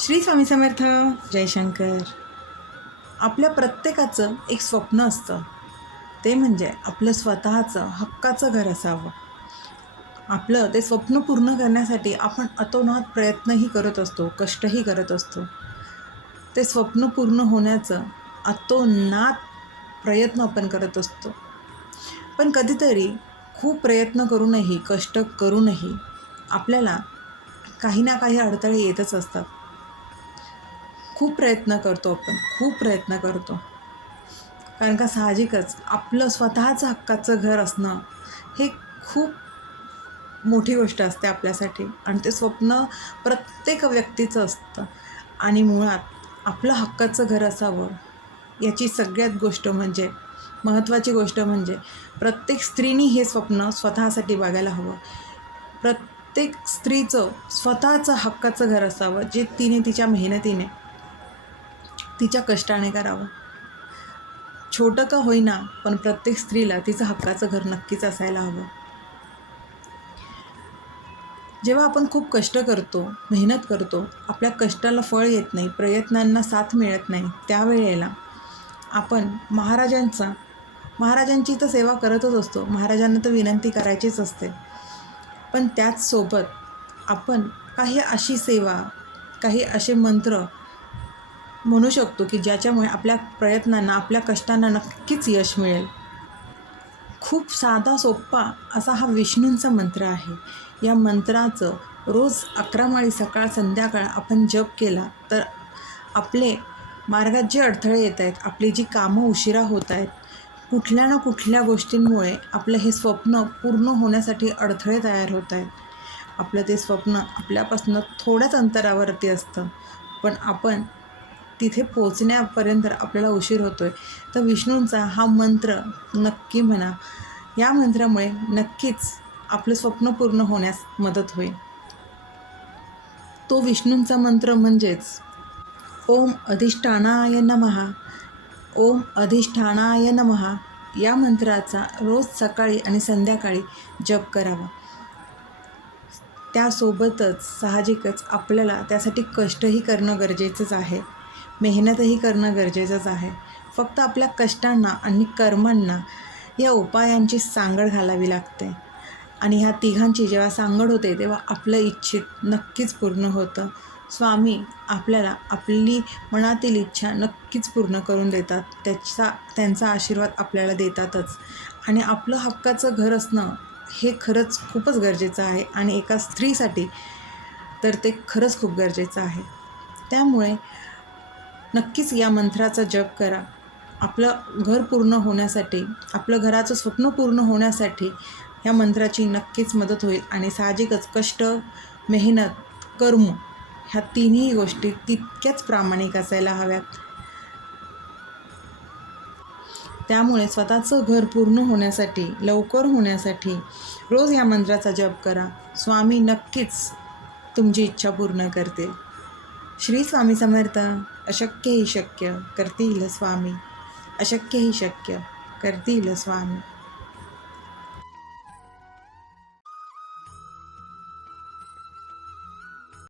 श्री स्वामी समर्थ जयशंकर आपल्या प्रत्येकाचं एक स्वप्न असतं. ते म्हणजे आपलं स्वतःचं हक्काचं घर असावं. आपलं ते स्वप्न पूर्ण करण्यासाठी आपण अतोनात प्रयत्नही करत असतो कष्टही करत असतो. ते स्वप्न पूर्ण होण्याचं अतोनात प्रयत्न आपण करत असतो. पण कधीतरी खूप प्रयत्न करूनही कष्ट करूनही आपल्याला काही ना काही अडथळे येतच असतात. खूप प्रयत्न करतो आपण खूप प्रयत्न करतो. कारण का साहजिकच आपलं स्वतःचं हक्काचं घर असणं हे खूप मोठी गोष्ट असते आपल्यासाठी आणि ते स्वप्न प्रत्येक व्यक्तीचं असतं. आणि मुळात आपलं हक्काचं घर असावं याची सगळ्यात गोष्ट म्हणजे महत्त्वाची गोष्ट म्हणजे प्रत्येक स्त्रीनी हे स्वप्न स्वतःसाठी बघायला हवं. प्रत्येक स्त्रीचं स्वतःचं हक्काचं घर असावं जे तिने तिच्या मेहनतीने तिच्या कष्टाने करावं. छोटं का होईना पण प्रत्येक स्त्रीला तिचं हक्काचं घर नक्कीच असायला हवं. जेव्हा आपण खूप कष्ट करतो मेहनत करतो आपल्या कष्टाला फळ येत नाही प्रयत्नांना साथ मिळत नाही त्यावेळेला आपण महाराजांचा महाराजांची तर सेवा करतच असतो महाराजांना तर विनंती करायचीच असते. पण त्याचसोबत आपण काही अशी सेवा काही असे मंत्र म्हणू शकतो की ज्याच्यामुळे आपल्या प्रयत्नांना आपल्या कष्टांना नक्कीच यश मिळेल. खूप साधा सोप्पा असा हा विष्णूंचा मंत्र आहे. या मंत्राचं रोज अकरा माळी सकाळ संध्याकाळ आपण जप केला तर आपले मार्गात जे अडथळे येत आहेत आपली जी कामं उशिरा होत आहेत कुठल्या ना कुठल्या गोष्टींमुळे आपलं हे स्वप्न पूर्ण होण्यासाठी अडथळे तयार होत आहेत. आपलं ते स्वप्न आपल्यापासून थोड्याच अंतरावरती असतं पण आपण तिथे पोचण्यापर्यंत आपल्याला उशीर होतो आहे तर विष्णूंचा हा मंत्र नक्की म्हणा. या मंत्रामुळे नक्कीच आपलं स्वप्न पूर्ण होण्यास मदत होईल. तो विष्णूंचा मंत्र म्हणजेच ओम अधिष्ठानाय नमहा ओम अधिष्ठानाय नमहा या मंत्राचा रोज सकाळी आणि संध्याकाळी जप करावा. त्यासोबतच साहजिकच आपल्याला त्यासाठी कष्टही करणं गरजेचंच आहे. मेहनतही करणं गरजेचंच आहे. फक्त आपल्या कष्टांना आणि कर्मांना या उपायांची सांगड घालावी लागते. आणि ह्या तिघांची जेव्हा सांगड होते तेव्हा आपलं इच्छित नक्कीच पूर्ण होतं. स्वामी आपल्याला आपली मनातील इच्छा नक्कीच पूर्ण करून देतात. त्याचा त्यांचा आशीर्वाद आपल्याला देतातच. आणि आपलं हक्काचं घर असणं हे खरंच खूपच गरजेचं आहे. आणि एका स्त्रीसाठी तर ते खरंच खूप गरजेचं आहे. त्यामुळे नक्कीच या मंत्राचा जप करा. आपलं घर पूर्ण होण्यासाठी आपलं घराचं स्वप्न पूर्ण होण्यासाठी या मंत्राची नक्कीच मदत होईल. आणि साहजिकच कष्ट मेहनत कर्म ह्या तिन्ही गोष्टी तितक्याच प्रामाणिक असायला हव्यात. त्यामुळे स्वतःचं घर पूर्ण होण्यासाठी लवकर होण्यासाठी रोज या मंत्राचा जप करा. स्वामी नक्कीच तुमची इच्छा पूर्ण करतील. श्री स्वामी समर्थ. अशक्य ही शक्य करतील स्वामी। अशक्य ही शक्य करतील स्वामी।